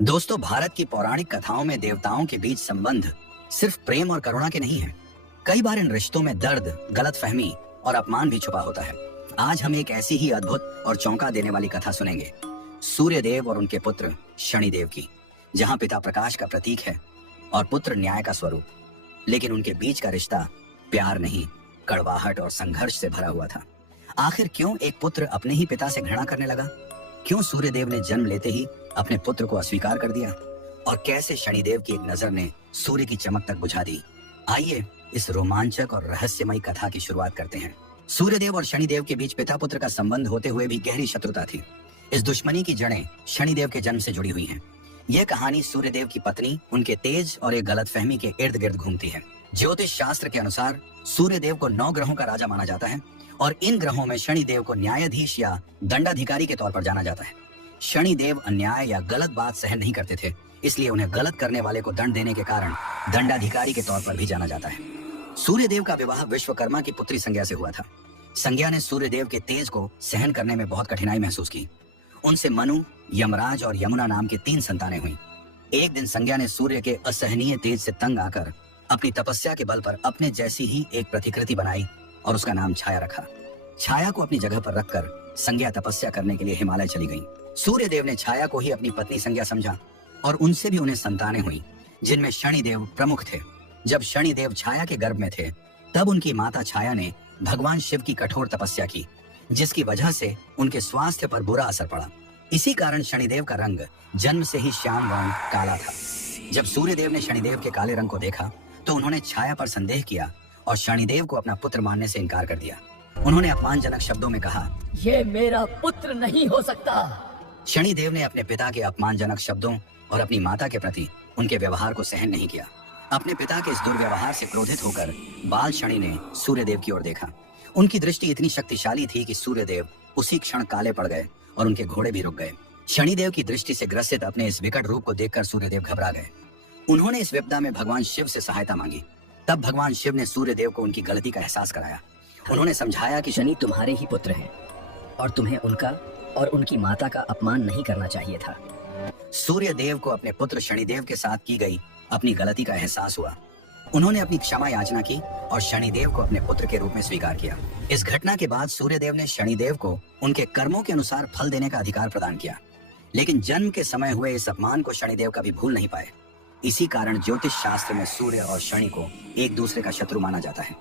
दोस्तों, भारत की पौराणिक कथाओं में देवताओं के बीच संबंध सिर्फ प्रेम और करुणा के नहीं है। कई बार इन रिश्तों में दर्द, गलतफहमी और अपमान भी छुपा होता है। आज हम एक ऐसी ही अद्भुत और चौंका देने वाली कथा सुनेंगे, सूर्य देव और उनके पुत्र शनिदेव की, जहाँ पिता प्रकाश का प्रतीक है और पुत्र न्याय का स्वरूप। लेकिन उनके बीच का रिश्ता प्यार नहीं, कड़वाहट और संघर्ष से भरा हुआ था। आखिर क्यों एक पुत्र अपने ही पिता से घृणा करने लगा? क्यों सूर्यदेव ने जन्म लेते ही अपने पुत्र को अस्वीकार कर दिया? और कैसे शनिदेव की एक नजर ने सूर्य की चमक तक बुझा दी? आइए इस रोमांचक और रहस्यमयी कथा की शुरुआत करते हैं। सूर्यदेव और शनिदेव के बीच पिता पुत्र का संबंध होते हुए भी गहरी शत्रुता थी। इस दुश्मनी की जड़ें शनिदेव के जन्म से जुड़ी हुई हैं। यह कहानी सूर्यदेव की पत्नी, उनके तेज और एक गलतफहमी के इर्द गिर्द घूमती है। ज्योतिष शास्त्र के अनुसार सूर्यदेव को 9 ग्रहों का राजा माना जाता है और इन ग्रहों में शनिदेव को न्यायाधीश या दंडाधिकारी के तौर पर जाना जाता है। शनिदेव अन्याय या गलत बात सहन नहीं करते थे, इसलिए उन्हें गलत करने वाले को दंड देने के कारण दंडाधिकारी के तौर पर भी जाना जाता है। सूर्यदेव का विवाह विश्वकर्मा की पुत्री संज्ञा से हुआ था। संज्ञा ने सूर्यदेव के तेज को सहन करने में बहुत कठिनाई महसूस की। उनसे मनु, यमराज और यमुना नाम की 3 संतानें हुई। एक दिन संज्ञा ने सूर्य के असहनीय तेज से तंग आकर अपनी तपस्या के बल पर अपने जैसी ही एक प्रतिकृति बनाई और उसका नाम छाया रखा। छाया को अपनी जगह पर रखकर संज्ञा तपस्या करने के लिए हिमालय चली गई। सूर्यदेव ने छाया को ही अपनी पत्नी संज्ञा समझा और उनसे भी उन्हें संतानें हुई, जिनमें शनिदेव प्रमुख थे। जब शनिदेव छाया के गर्भ में थे, तब उनकी माता छाया ने भगवान शिव की कठोर तपस्या की, जिसकी वजह से उनके स्वास्थ्य पर बुरा असर पड़ा। इसी कारण शनिदेव का रंग जन्म से ही श्याम वर्ण काला था। जब सूर्यदेव ने शनिदेव के काले रंग को देखा, तो उन्होंने छाया पर संदेह किया और शनिदेव को अपना पुत्र मानने से इनकार कर दिया। उन्होंने अपमानजनक शब्दों में कहा, ये मेरा पुत्र नहीं हो सकता। शनिदेव ने अपने पिता के अपमानजनक शब्दों और अपनी माता के प्रति उनके व्यवहार को सहन नहीं किया। अपने पिता के इस दुर्व्यवहार से क्रोधित होकर बाल शनि ने सूर्यदेव की ओर देखा। उनकी दृष्टि इतनी शक्तिशाली थी कि सूर्यदेव उसी क्षण काले पड़ गए और उनके घोड़े भी रुक गए। शनिदेव की दृष्टि से ग्रसित अपने इस विकट रूप को देखकर सूर्यदेव घबरा गए। उन्होंने इस विपदा में भगवान शिव से सहायता मांगी। तब भगवान शिव ने सूर्यदेव को उनकी गलती का एहसास कराया। उन्होंने समझाया कि शनि तुम्हारे ही पुत्र हैं और तुम्हें उनका और उनकी माता का अपमान नहीं करना चाहिए था। सूर्यदेव को अपने पुत्र शनिदेव के साथ की गई अपनी गलती का एहसास हुआ। उन्होंने अपनी क्षमा याचना की और शनिदेव को अपने पुत्र के रूप में स्वीकार किया। इस घटना के बाद सूर्यदेव ने शनिदेव को उनके कर्मों के अनुसार फल देने का अधिकार प्रदान किया। लेकिन जन्म के समय हुए इस अपमान को शनिदेव कभी भूल नहीं पाए। इसी कारण ज्योतिष शास्त्र में सूर्य और शनि को एक दूसरे का शत्रु माना जाता है।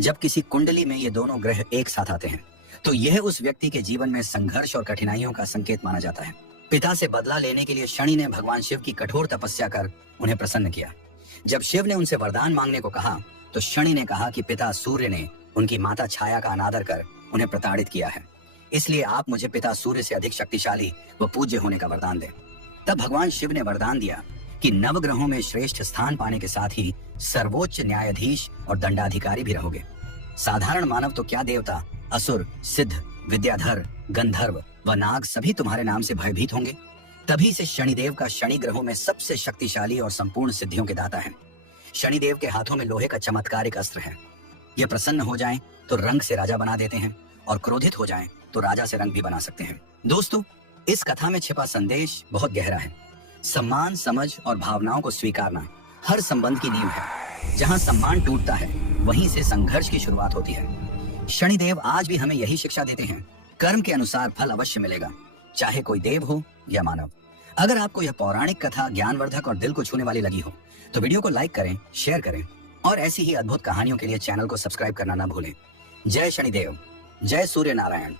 जब किसी कुंडली में ये दोनों ग्रह एक साथ आते हैं, तो यह उस व्यक्ति के जीवन में संघर्ष और कठिनाइयों का संकेत माना जाता है। पिता से बदला लेने के लिए शनि ने भगवान शिव की कठोर तपस्या कर उन्हें प्रसन्न किया। जब शिव ने उनसे वरदान मांगने को कहा, तो शनि ने कहा कि पिता सूर्य ने उनकी माता छाया का अनादर कर उन्हें प्रताड़ित किया है, इसलिए आप मुझे पिता सूर्य से अधिक शक्तिशाली व पूज्य होने का वरदान दें। तब भगवान शिव ने वरदान दिया कि नवग्रहों में श्रेष्ठ स्थान पाने के साथ ही सर्वोच्च न्यायाधीश और दंडाधिकारी भी रहोगे। साधारण मानव तो क्या, देवता, असुर, सिद्ध, विद्याधर, गंधर्व व नाग सभी तुम्हारे नाम से भयभीत होंगे। तभी से शनिदेव का शनि ग्रहों में सबसे शक्तिशाली और संपूर्ण सिद्धियों के दाता है। शनिदेव के हाथों में लोहे का चमत्कारिक अस्त्र है। ये प्रसन्न हो जाएं तो रंग से राजा बना देते हैं और क्रोधित हो जाएं तो राजा से रंग भी बना सकते हैं। दोस्तों, इस कथा में छिपा संदेश बहुत गहरा है। सम्मान, समझ और भावनाओं को स्वीकारना हर संबंध की नींव है। जहां सम्मान टूटता है, वहीं से संघर्ष की शुरुआत होती है। शनिदेव आज भी हमें यही शिक्षा देते हैं, कर्म के अनुसार फल अवश्य मिलेगा, चाहे कोई देव हो या मानव। अगर आपको यह पौराणिक कथा ज्ञानवर्धक और दिल को छूने वाली लगी हो, तो वीडियो को लाइक करें, शेयर करें और ऐसी ही अद्भुत कहानियों के लिए चैनल को सब्सक्राइब करना ना भूलें। जय शनिदेव, जय सूर्य नारायण।